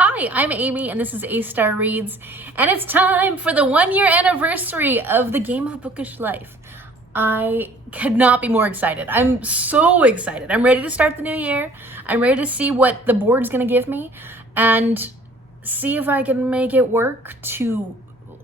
Hi, I'm Amy, and this is A-Star Reads, and it's time for the 1-year anniversary of the Game of Bookish Life. I could not be more excited. I'm so excited. I'm ready to start the new year. I'm ready to see what the board's gonna give me and see if I can make it work to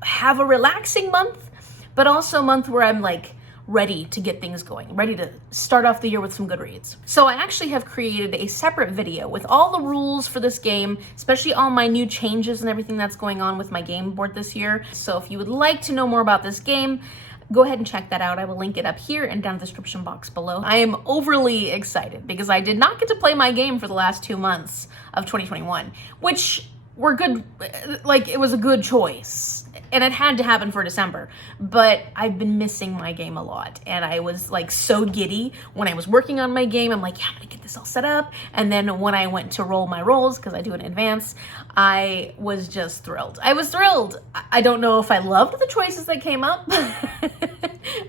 have a relaxing month, but also a month where I'm like ready to get things going, ready to start off the year with some good reads. So I actually have created a separate video with all the rules for this game, especially all my new changes and everything that's going on with my game board this year. So if you would like to know more about this game, go ahead and check that out. I will link it up here and down in the description box below. I am overly excited because I did not get to play my game for the last 2 months of 2021, which were good, like it was a good choice. And it had to happen for December, but I've been missing my game a lot. And I was like so giddy when I was working on my game. I'm like, yeah, I'm gonna get this all set up. And then when I went to roll my rolls, because I do it in advance, I was just thrilled. I was thrilled. I don't know if I loved the choices that came up.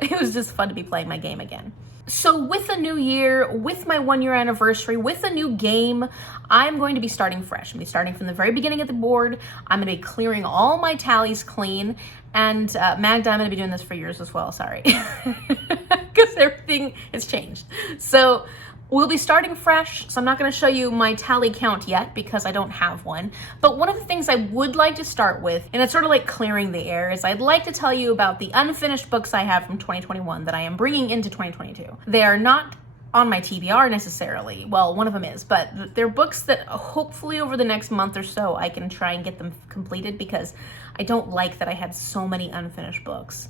It was just fun to be playing my game again. So with a new year, with my 1-year anniversary, with a new game, I'm going to be starting fresh. I'm going to be starting from the very beginning of the board. I'm going to be clearing all my tallies clean. And Magda, I'm going to be doing this for yours as well, sorry. Because everything has changed. So we'll be starting fresh, so I'm not going to show you my tally count yet because I don't have one. But one of the things I would like to start with, and it's sort of like clearing the air, is I'd like to tell you about the unfinished books I have from 2021 that I am bringing into 2022. They are not on my TBR necessarily. Well, one of them is, but they're books that hopefully over the next month or so I can try and get them completed because I don't like that I had so many unfinished books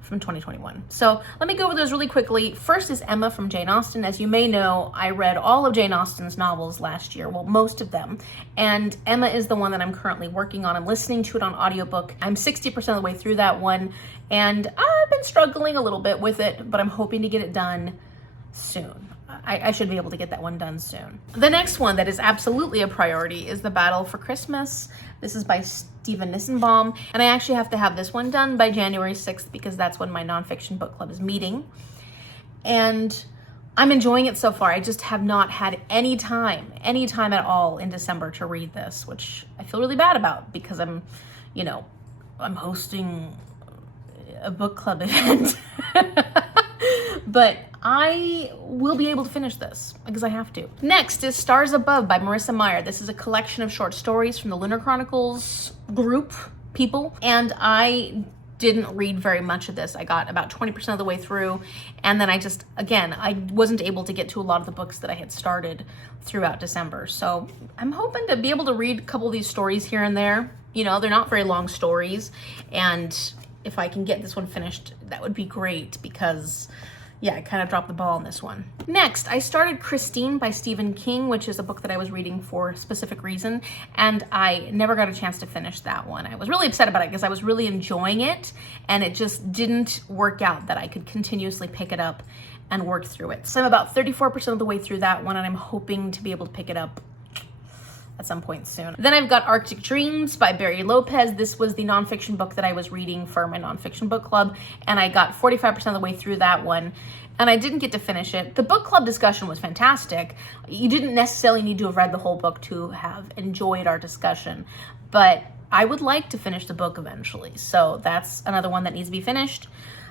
from 2021. So let me go over those really quickly. First is Emma from Jane Austen. As you may know, I read all of Jane Austen's novels last year, well, most of them, and Emma is the one that I'm currently working on. I'm listening to it on audiobook. I'm 60% of the way through that one, and I've been struggling a little bit with it, but I'm hoping to get it done soon. I should be able to get that one done soon. The next one that is absolutely a priority is The Battle for Christmas. This is by Stephen Nissenbaum, and I actually have to have this one done by January 6th because that's when my nonfiction book club is meeting. And I'm enjoying it so far. I just have not had any time at all in December to read this, which I feel really bad about because I'm hosting a book club event. But I will be able to finish this because I have to. Next is Stars Above by Marissa Meyer. This is a collection of short stories from the Lunar Chronicles group people, and I didn't read very much of this. I got about 20% of the way through, and then I wasn't able to get to a lot of the books that I had started throughout December. So I'm hoping to be able to read a couple of these stories here and there. You know, they're not very long stories, and if I can get this one finished, that would be great because yeah, I kind of dropped the ball on this one. Next, I started Christine by Stephen King, which is a book that I was reading for a specific reason, and I never got a chance to finish that one. I was really upset about it because I was really enjoying it, and it just didn't work out that I could continuously pick it up and work through it. So I'm about 34% of the way through that one, and I'm hoping to be able to pick it up at some point soon. Then I've got Arctic Dreams by Barry Lopez. This was the nonfiction book that I was reading for my nonfiction book club, and I got 45% of the way through that one, and I didn't get to finish it. The book club discussion was fantastic. You didn't necessarily need to have read the whole book to have enjoyed our discussion, but I would like to finish the book eventually, so that's another one that needs to be finished.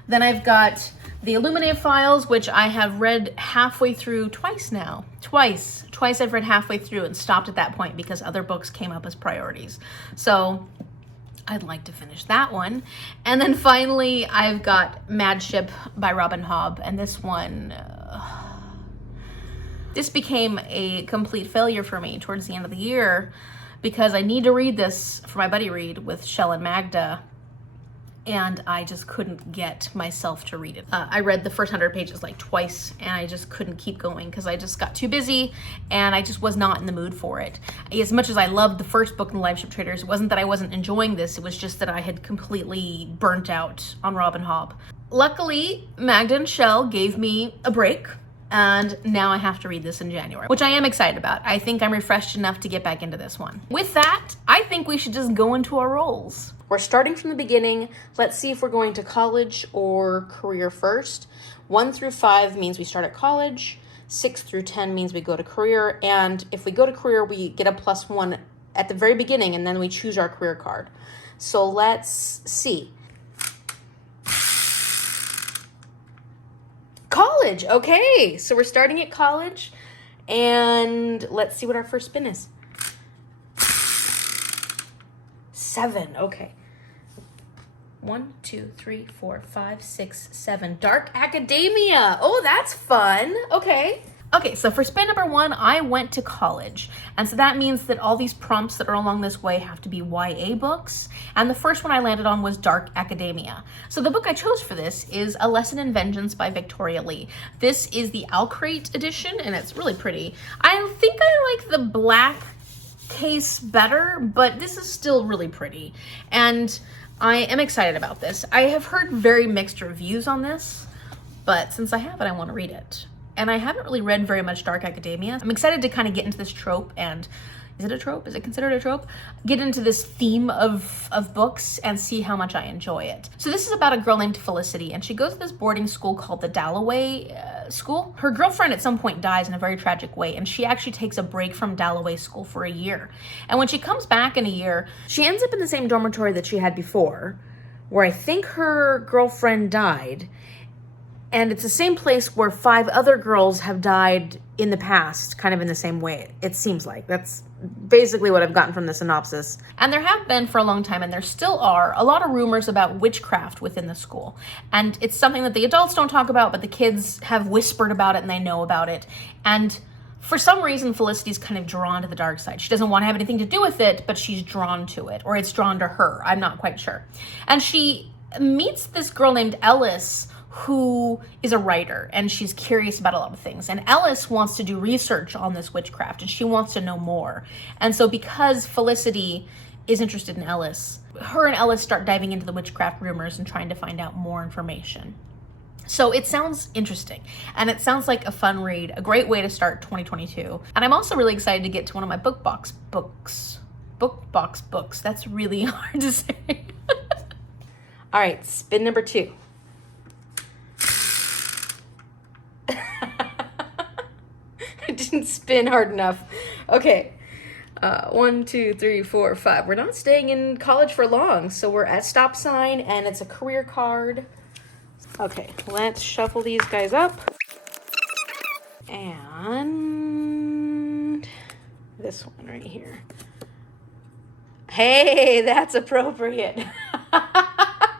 Then I've got The Illuminative Files, which I have read halfway through twice now. Twice I've read halfway through and stopped at that point because other books came up as priorities. So I'd like to finish that one. And then finally, I've got Mad Ship by Robin Hobb, and this one, this became a complete failure for me towards the end of the year because I need to read this for my buddy read with Chelle and Magda, and I just couldn't get myself to read it. I read the first 100 pages like twice, and I just couldn't keep going because I just got too busy and I just was not in the mood for it. As much as I loved the first book in the Live Ship Traders, it wasn't that I wasn't enjoying this, it was just that I had completely burnt out on Robin Hobb. Luckily, Magda and Chelle gave me a break, and now I have to read this in January, which I am excited about. I think I'm refreshed enough to get back into this one. With that, I think we should just go into our roles. We're starting from the beginning. Let's see if we're going to college or career first. 1 through 5 means we start at college. 6 through 10 means we go to career. And if we go to career, we get a +1 at the very beginning, and then we choose our career card. So let's see. College. Okay, so we're starting at college, and let's see what our first spin is. 7. Okay. 1, 2, 3, 4, 5, 6, 7. Dark academia. Oh, that's fun. Okay. Okay, so for spin number 1, I went to college. And so that means that all these prompts that are along this way have to be YA books. And the first one I landed on was Dark Academia. So the book I chose for this is A Lesson in Vengeance by Victoria Lee. This is the Alcrate edition, and it's really pretty. I think I like the black case better, but this is still really pretty. And I am excited about this. I have heard very mixed reviews on this, but since I have it, I want to read it. And I haven't really read very much Dark Academia. I'm excited to kind of get into this trope and, is it a trope? Is it considered a trope? Get into this theme of books and see how much I enjoy it. So this is about a girl named Felicity, and she goes to this boarding school called the Dalloway School. Her girlfriend at some point dies in a very tragic way, and she actually takes a break from Dalloway School for a year. And when she comes back in a year, she ends up in the same dormitory that she had before, where I think her girlfriend died. And it's the same place where 5 other girls have died in the past, kind of in the same way, it seems like. That's basically what I've gotten from the synopsis. And there have been for a long time, and there still are, a lot of rumors about witchcraft within the school. And it's something that the adults don't talk about, but the kids have whispered about it and they know about it. And for some reason, Felicity's kind of drawn to the dark side. She doesn't want to have anything to do with it, but she's drawn to it, or it's drawn to her. I'm not quite sure. And she meets this girl named Ellis, who is a writer, and she's curious about a lot of things. And Ellis wants to do research on this witchcraft, and she wants to know more. And so because Felicity is interested in Ellis, her and Ellis start diving into the witchcraft rumors and trying to find out more information. So it sounds interesting, and it sounds like a fun read, a great way to start 2022. And I'm also really excited to get to one of my BookBox books. That's really hard to say. All right, spin number 2. I didn't spin hard enough. Okay. 1, 2, 3, 4, 5. We're not staying in college for long, so we're at stop sign, and it's a career card. Okay, let's shuffle these guys up. And this one right here. Hey, that's appropriate.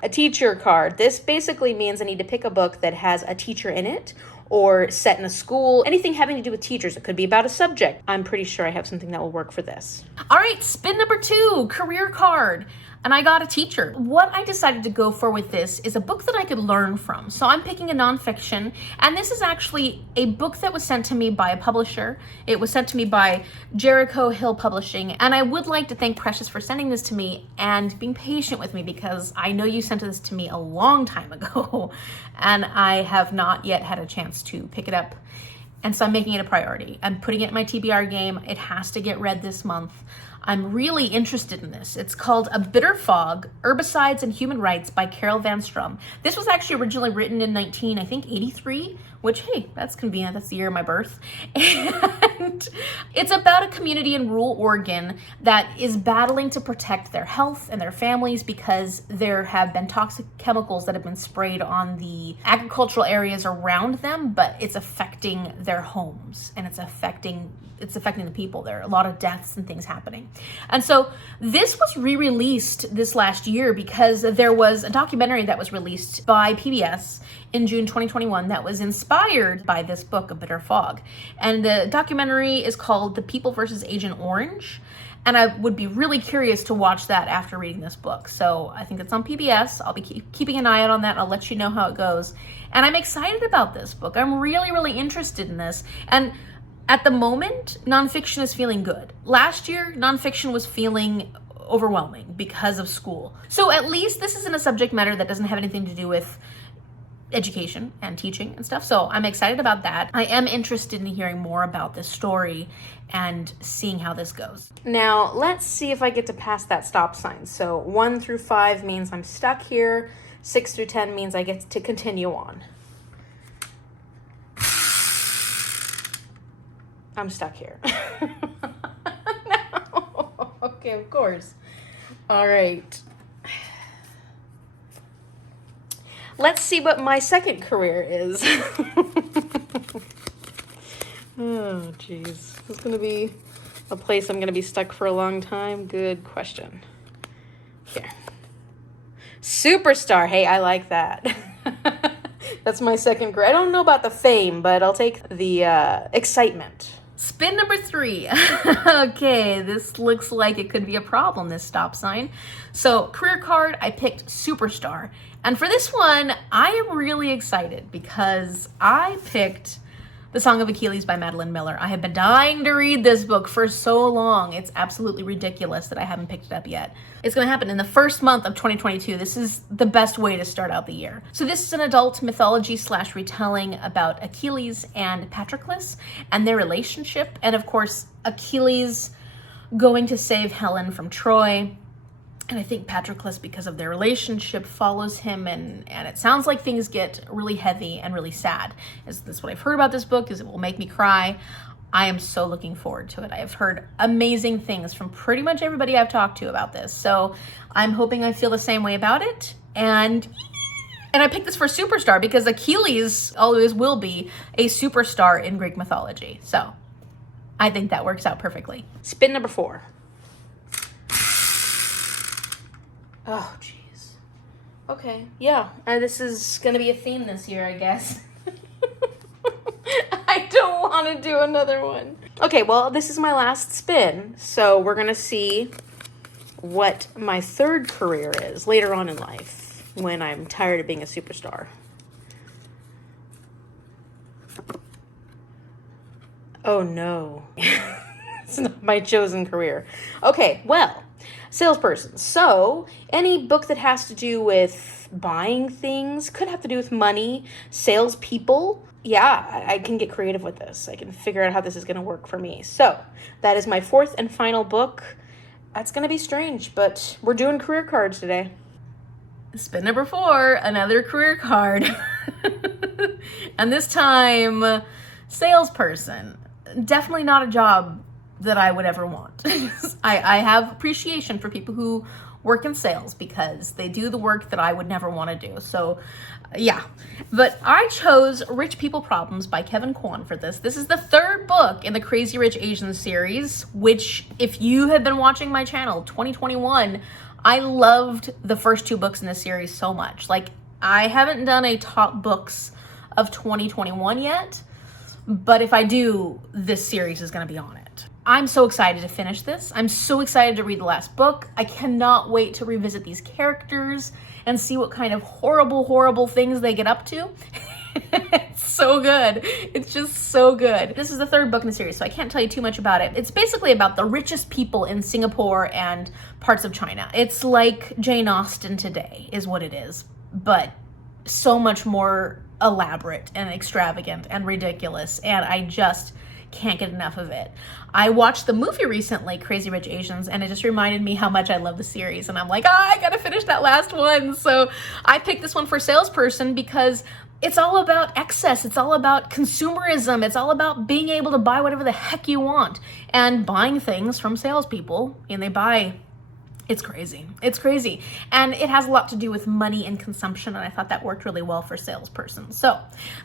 A teacher card. This basically means I need to pick a book that has a teacher in it, or set in a school, anything having to do with teachers. It could be about a subject. I'm pretty sure I have something that will work for this. All right, spin number 2, career card. And I got a teacher. What I decided to go for with this is a book that I could learn from. So I'm picking a nonfiction, and this is actually a book that was sent to me by a publisher. It was sent to me by Jericho Hill Publishing, and I would like to thank Precious for sending this to me and being patient with me, because I know you sent this to me a long time ago, and I have not yet had a chance to pick it up. And so I'm making it a priority. I'm putting it in my TBR game. It has to get read this month. I'm really interested in this. It's called A Bitter Fog, Herbicides and Human Rights by Carol Van Strum. This was actually originally written in 1983, which, hey, that's convenient. That's the year of my birth. And it's about a community in rural Oregon that is battling to protect their health and their families because there have been toxic chemicals that have been sprayed on the agricultural areas around them, but it's affecting their homes, and it's affecting the people. There are a lot of deaths and things happening. And so this was re-released this last year because there was a documentary that was released by PBS in June 2021 that was inspired by this book, A Bitter Fog. And the documentary is called The People versus Agent Orange. And I would be really curious to watch that after reading this book. So I think it's on PBS. I'll be keeping an eye out on that. I'll let you know how it goes. And I'm excited about this book. I'm really, really interested in this. And at the moment, nonfiction is feeling good. Last year, nonfiction was feeling overwhelming because of school. So at least this isn't a subject matter that doesn't have anything to do with education and teaching and stuff. So I'm excited about that. I am interested in hearing more about this story and seeing how this goes. Now, let's see if I get to pass that stop sign. So 1 through 5 means I'm stuck here. 6 through 10 means I get to continue on. I'm stuck here. No. Okay, of course. All right. Let's see what my second career is. Oh, jeez. This is going to be a place I'm going to be stuck for a long time. Good question. Here. Superstar. Hey, I like that. That's my second career. I don't know about the fame, but I'll take the excitement. Spin number 3. Okay, this looks like it could be a problem, this stop sign. So, career card, I picked Superstar. And for this one, I am really excited because I picked The Song of Achilles by Madeline Miller. I have been dying to read this book for so long. It's absolutely ridiculous that I haven't picked it up yet. It's going to happen in the first month of 2022. This is the best way to start out the year. So this is an adult mythology / retelling about Achilles and Patroclus and their relationship. And of course, Achilles going to save Helen from Troy. And I think Patroclus, because of their relationship, follows him, and it sounds like things get really heavy and really sad. Is this what I've heard about this book? Is it will make me cry? I am so looking forward to it. I have heard amazing things from pretty much everybody I've talked to about this. So I'm hoping I feel the same way about it. And I picked this for Superstar because Achilles always will be a superstar in Greek mythology. So I think that works out perfectly. Spin number 4. Oh, jeez. Okay, yeah. This is going to be a theme this year, I guess. I don't want to do another one. Okay, well, this is my last spin, so we're going to see what my third career is later on in life when I'm tired of being a superstar. Oh, no. It's not my chosen career. Okay, well, salesperson. So any book that has to do with buying things, could have to do with money, salespeople. Yeah, I can get creative with this. I can figure out how this is going to work for me. So that is my 4th and final book. That's going to be strange, but we're doing career cards today. Spin number 4, another career card. And this time, salesperson. Definitely not a job that I would ever want. I have appreciation for people who work in sales because they do the work that I would never want to do. So yeah, but I chose Rich People Problems by Kwan for this. This is the 3rd book in the Crazy Rich Asians series, which if you have been watching my channel, 2021, I loved the first 2 books in this series so much. Like, I haven't done a top books of 2021 yet, but if I do, this series is going to be on it. I'm so excited to finish this. I'm so excited to read the last book. I cannot wait to revisit these characters and see what kind of horrible things they get up to. It's so good. It's just so good. This is the 3rd book in the series, so I can't tell you too much about it. It's basically about the richest people in Singapore and parts of China. It's like Jane Austen today is what it is, but so much more elaborate and extravagant and ridiculous, and I just can't get enough of it. I watched the movie recently, Crazy Rich Asians, and it just reminded me how much I love the series, and I'm like, I gotta finish that last one. So I picked this one for salesperson because it's all about excess. It's all about consumerism. It's all about being able to buy whatever the heck you want and buying things from salespeople, and they buy. It's crazy. It's crazy. And it has a lot to do with money and consumption, and I thought that worked really well for salesperson. So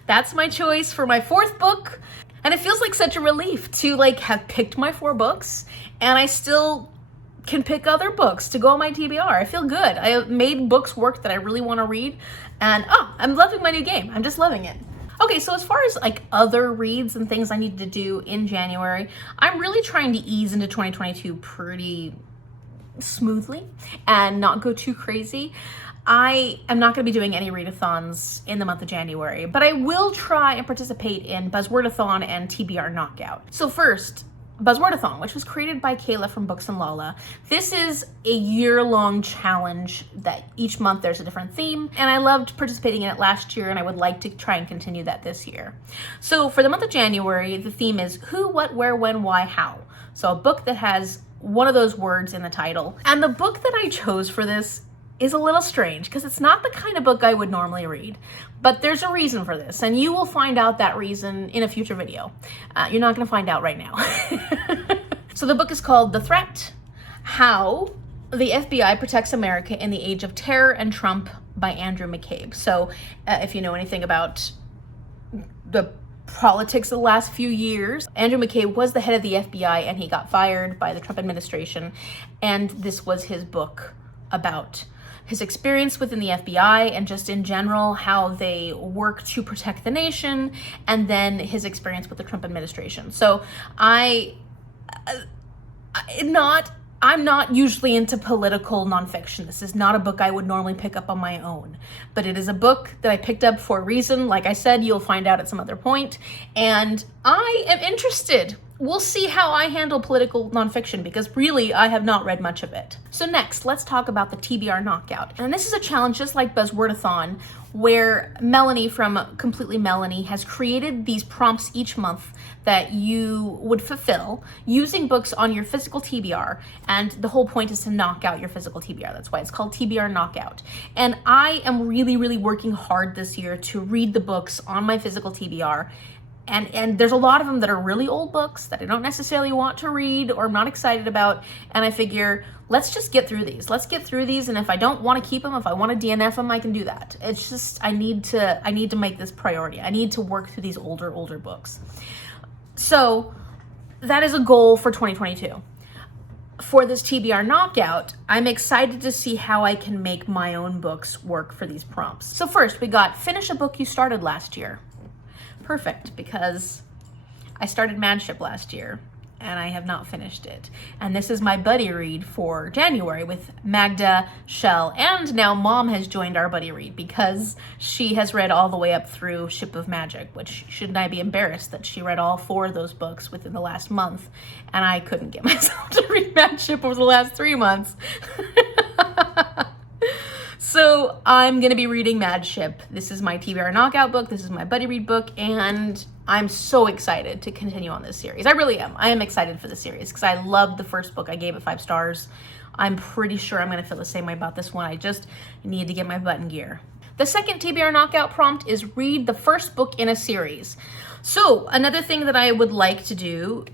that's my choice for my 4th book. And it feels like such a relief to have picked my 4 books, and I still can pick other books to go on my TBR. I feel good. I have made books work that I really want to read, and I'm loving my new game. I'm just loving it. Okay, so as far as other reads and things I need to do in January, I'm really trying to ease into 2022 pretty smoothly and not go too crazy. I am not going to be doing any readathons in the month of January, but I will try and participate in Buzzwordathon and TBR Knockout. So first, Buzzwordathon, which was created by Kayla from Booksandlala. This is a year-long challenge that each month there's a different theme, and I loved participating in it last year, and I would like to try and continue that this year. So for the month of January, the theme is who, what, where, when, why, how. So a book that has one of those words in the title. And the book that I chose for this is a little strange because it's not the kind of book I would normally read, but there's a reason for this, and you will find out that reason in a future video. You're not going to find out right now. So the book is called The Threat, How the FBI Protects America in the Age of Terror and Trump by Andrew McCabe. So if you know anything about the politics of the last few years, Andrew McCabe was the head of the FBI and he got fired by the Trump administration. And this was his book about his experience within the FBI and just in general how they work to protect the nation, and then his experience with the Trump administration. So I'm not usually into political nonfiction. This is not a book I would normally pick up on my own, but it is a book that I picked up for a reason. Like I said, you'll find out at some other point, and I am interested. We'll see how I handle political nonfiction, because really I have not read much of it. So next, let's talk about the TBR Knockout. And this is a challenge just like Buzzwordathon, where Melanie from Completely Melanie has created these prompts each month that you would fulfill using books on your physical TBR. And the whole point is to knock out your physical TBR. That's why it's called TBR Knockout. And I am really, really working hard this year to read the books on my physical TBR. And there's a lot of them that are really old books that I don't necessarily want to read or I'm not excited about. And I figure, let's just get through these. Let's get through these. And if I don't want to keep them, if I want to DNF them, I can do that. It's just, I need to make this priority. I need to work through these older books. So that is a goal for 2022. For this TBR Knockout, I'm excited to see how I can make my own books work for these prompts. So first, we got finish a book you started last year. Perfect, because I started Madship last year and I have not finished it. And this is my buddy read for January with Magda, Chelle, and now Mom has joined our buddy read because she has read all the way up through Ship of Magic, which shouldn't I be embarrassed that she read all 4 of those books within the last month, and I couldn't get myself to read Madship over the last 3 months. So I'm going to be reading Madship. This is my TBR Knockout book. This is my buddy read book. And I'm so excited to continue on this series. I really am. I am excited for the series because I loved the first book. I gave it 5 stars. I'm pretty sure I'm going to feel the same way about this one. I just need to get my butt in gear. The second TBR Knockout prompt is read the first book in a series. So another thing that I would like to do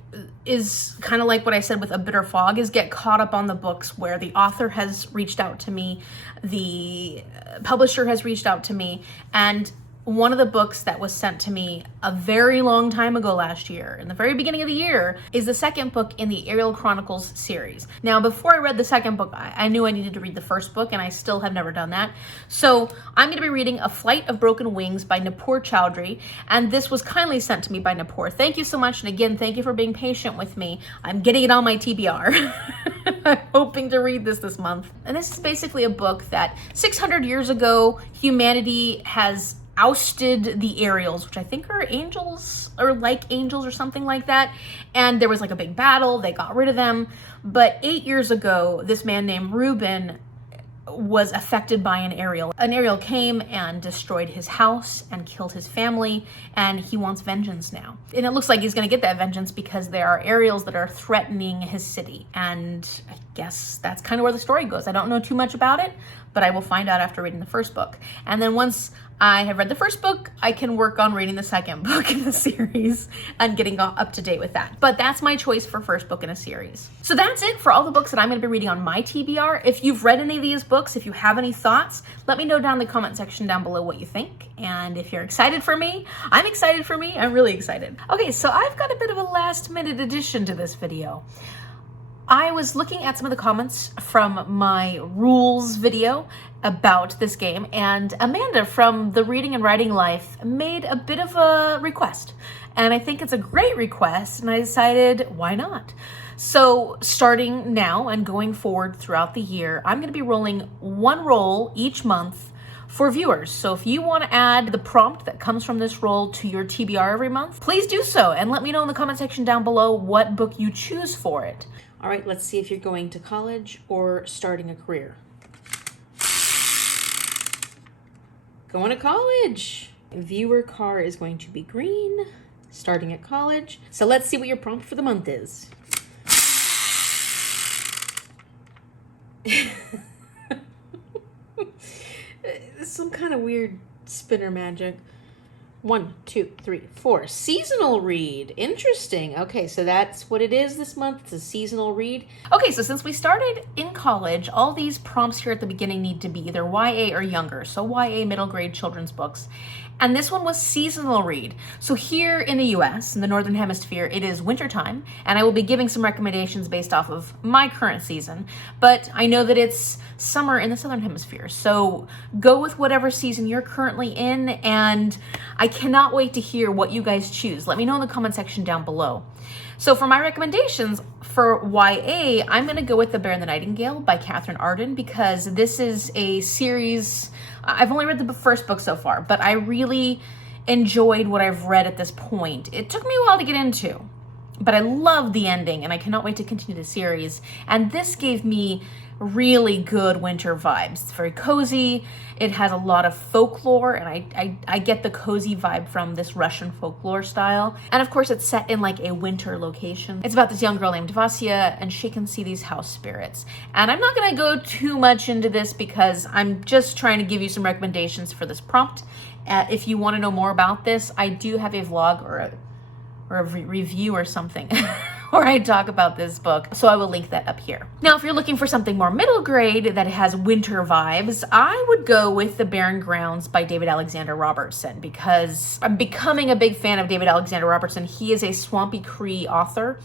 is kind of like what I said with A Bitter Fog, is get caught up on the books where the author has reached out to me, the publisher has reached out to me, and one of the books that was sent to me a very long time ago last year, in the very beginning of the year, is the second book in the Aeriel Chronicles series. Now, before I read the second book, I knew I needed to read the first book, and I still have never done that. So I'm going to be reading A Flight of Broken Wings by Nupur Chowdhury, and this was kindly sent to me by Nupur. Thank you so much, and again, thank you for being patient with me. I'm getting it on my TBR. I'm hoping to read this month. And this is basically a book that 600 years ago, humanity has ousted the Aeriels, which I think are angels or like angels or something like that. And there was like a big battle. They got rid of them. But 8 years ago, this man named Reuben was affected by an Aeriel. An Aeriel came and destroyed his house and killed his family, and he wants vengeance now. And it looks like he's going to get that vengeance because there are Aeriels that are threatening his city. And I guess that's kind of where the story goes. I don't know too much about it, but I will find out after reading the first book. And then once I have read the first book, I can work on reading the second book in the series and getting up to date with that. But that's my choice for first book in a series. So that's it for all the books that I'm going to be reading on my TBR. If you've read any of these books, if you have any thoughts, let me know down in the comment section down below what you think. And if you're excited for me, I'm excited for me. I'm really excited. Okay, so I've got a bit of a last minute addition to this video. I was looking at some of the comments from my rules video about this game, and Amanda from The Reading and Writing Life made a bit of a request. And I think it's a great request, and I decided, why not? So starting now and going forward throughout the year, I'm going to be rolling 1 roll each month for viewers. So if you want to add the prompt that comes from this roll to your TBR every month, please do so, and let me know in the comment section down below what book you choose for it. All right, let's see if you're going to college or starting a career. Going to college. Viewer car is going to be green. Starting at college. So let's see what your prompt for the month is. Some kind of weird spinner magic. 1, 2, 3, 4. Seasonal read. Interesting. Okay, so that's what it is this month. It's a seasonal read. Okay, so since we started in college, all these prompts here at the beginning need to be either YA or younger. So YA, middle grade children's books. And this one was seasonal read. So here in the US, in the Northern Hemisphere, it is wintertime, and I will be giving some recommendations based off of my current season, but I know that it's summer in the Southern Hemisphere. So go with whatever season you're currently in, and I cannot wait to hear what you guys choose. Let me know in the comment section down below. So for my recommendations for YA, I'm gonna go with The Bear and the Nightingale by Catherine Arden, because this is a series. I've only read the first book so far, but I really enjoyed what I've read at this point. It took me a while to get into, but I love the ending and I cannot wait to continue the series. And this gave me really good winter vibes. It's very cozy. It has a lot of folklore, and I get the cozy vibe from this Russian folklore style. And of course, it's set in like a winter location. It's about this young girl named Vasya, and she can see these house spirits. And I'm not gonna go too much into this because I'm just trying to give you some recommendations for this prompt. If you wanna know more about this, I do have a vlog or a review or something where I talk about this book, so I will link that up here. Now, if you're looking for something more middle grade that has winter vibes, I would go with The Barren Grounds by David Alexander Robertson, because I'm becoming a big fan of David Alexander Robertson. He is a Swampy Cree author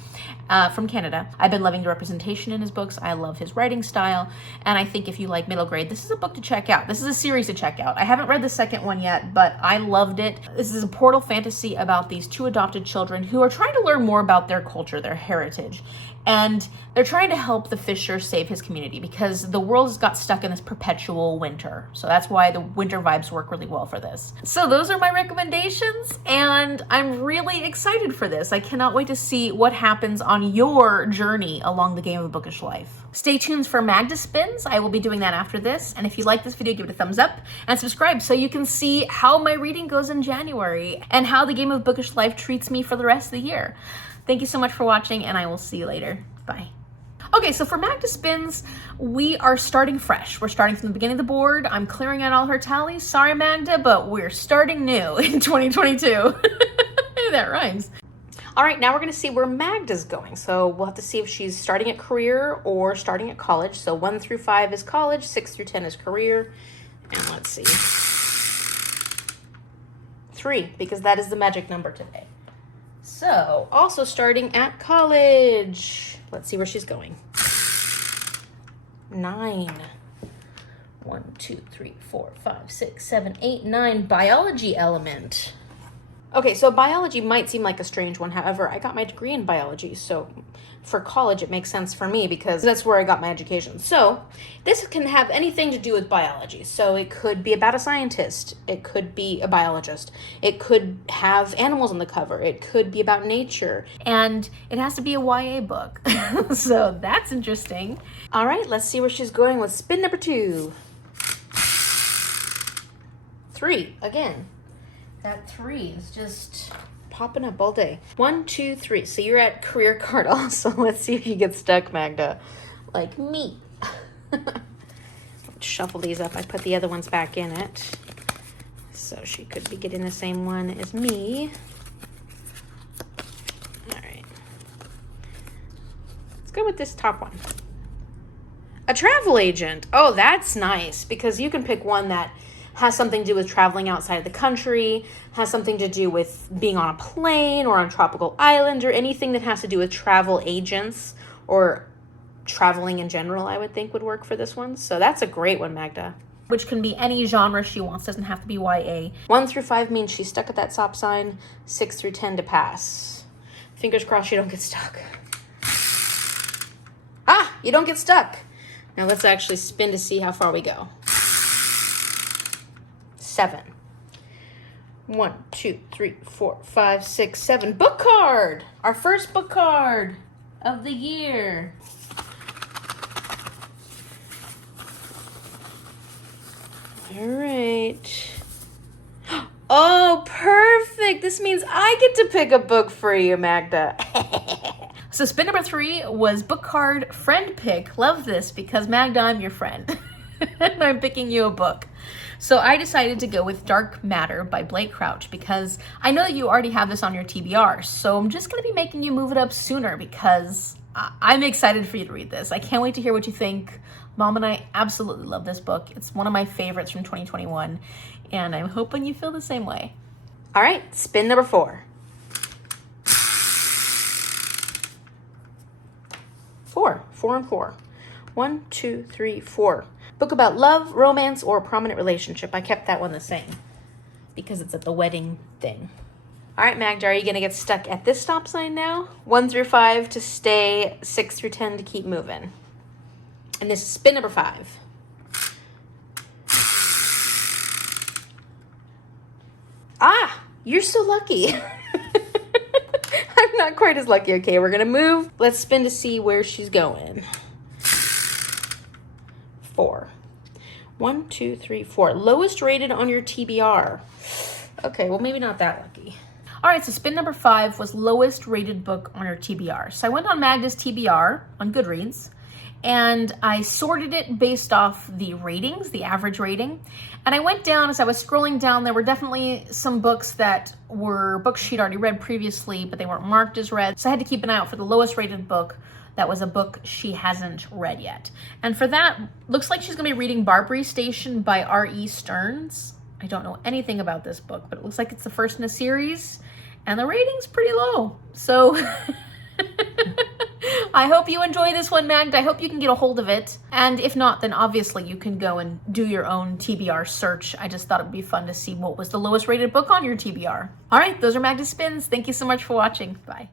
from Canada. I've been loving the representation in his books. I love his writing style, and I think if you like middle grade, this is a book to check out. This is a series to check out. I haven't read the second one yet, but I loved it. This is a portal fantasy about these two adopted children who are trying to learn more about their culture, their heritage, and they're trying to help the Fisher save his community because the world has got stuck in this perpetual winter. So that's why the winter vibes work really well for this. So those are my recommendations, and I'm really excited for this. I cannot wait to see what happens on your journey along the game of a bookish life. Stay tuned for Magda Spins. I will be doing that after this. And if you like this video, give it a thumbs up and subscribe so you can see how my reading goes in January and how the game of bookish life treats me for the rest of the year. Thank you so much for watching, and I will see you later. Bye. Okay, so for Magda Spins, we are starting fresh. We're starting from the beginning of the board. I'm clearing out all her tallies. Sorry, Magda, but we're starting new in 2022. That rhymes. All right, now we're gonna see where Magda's going. So we'll have to see if she's starting at career or starting at college. So 1 through 5 is college, 6 through 10 is career. And let's see. 3, because that is the magic number today. So, also starting at college. Let's see where she's going. 9. 1, 2, 3, 4, 5, 6, 7, 8, 9. Biology element. Okay, so biology might seem like a strange one. However, I got my degree in biology, so for college it makes sense for me because that's where I got my education. So this can have anything to do with biology. So it could be about a scientist. It could be a biologist. It could have animals on the cover. It could be about nature. And it has to be a YA book. So that's interesting. All right, let's see where she's going with spin number 2. 3, again. That 3 is just popping up all day. 1, 2, 3. So you're at career card also. Let's see if you get stuck, Magda. Like me. Shuffle these up. I put the other ones back in it. So she could be getting the same one as me. All right. Let's go with this top one. A travel agent. Oh, that's nice because you can pick one that has something to do with traveling outside of the country, has something to do with being on a plane or on a tropical island, or anything that has to do with travel agents or traveling in general, I would think would work for this one. So that's a great one, Magda. Which can be any genre she wants, doesn't have to be YA. 1 through 5 means she's stuck at that stop sign. 6 through 10 to pass. Fingers crossed you don't get stuck. Ah, you don't get stuck. Now let's actually spin to see how far we go. 7. 1, 2, 3, 4, 5, 6, 7. Book card! Our first book card of the year. All right. Oh, perfect. This means I get to pick a book for you, Magda. So spin number 3 was book card friend pick. Love this because Magda, I'm your friend. and I'm picking you a book. So I decided to go with Dark Matter by Blake Crouch because I know that you already have this on your TBR. So I'm just going to be making you move it up sooner because I'm excited for you to read this. I can't wait to hear what you think. Mom and I absolutely love this book. It's one of my favorites from 2021, and I'm hoping you feel the same way. All right, spin number 4. 4 and 4. 1, 2, 3, 4. Book about love, romance, or a prominent relationship. I kept that one the same because it's at the wedding thing. All right, Magda, are you going to get stuck at this stop sign now? 1 through 5 to stay, 6 through 10 to keep moving. And this is spin number 5. Ah, you're so lucky. I'm not quite as lucky. Okay, we're going to move. Let's spin to see where she's going. 4. 1, 2, 3, 4. Lowest rated on your TBR. Okay, well, maybe not that lucky. All right, so spin number 5 was lowest rated book on your TBR. So I went on Magda's TBR on Goodreads, and I sorted it based off the ratings, the average rating. And I went down, as I was scrolling down, there were definitely some books that were books she'd already read previously, but they weren't marked as read. So I had to keep an eye out for the lowest rated book that was a book she hasn't read yet. And for that, looks like she's gonna be reading Barbary Station by R.E. Stearns. I don't know anything about this book, but it looks like it's the first in a series, and the rating's pretty low. So I hope you enjoy this one, Magda. I hope you can get a hold of it. And if not, then obviously you can go and do your own TBR search. I just thought it would be fun to see what was the lowest rated book on your TBR. All right, those are Magda's spins. Thank you so much for watching. Bye.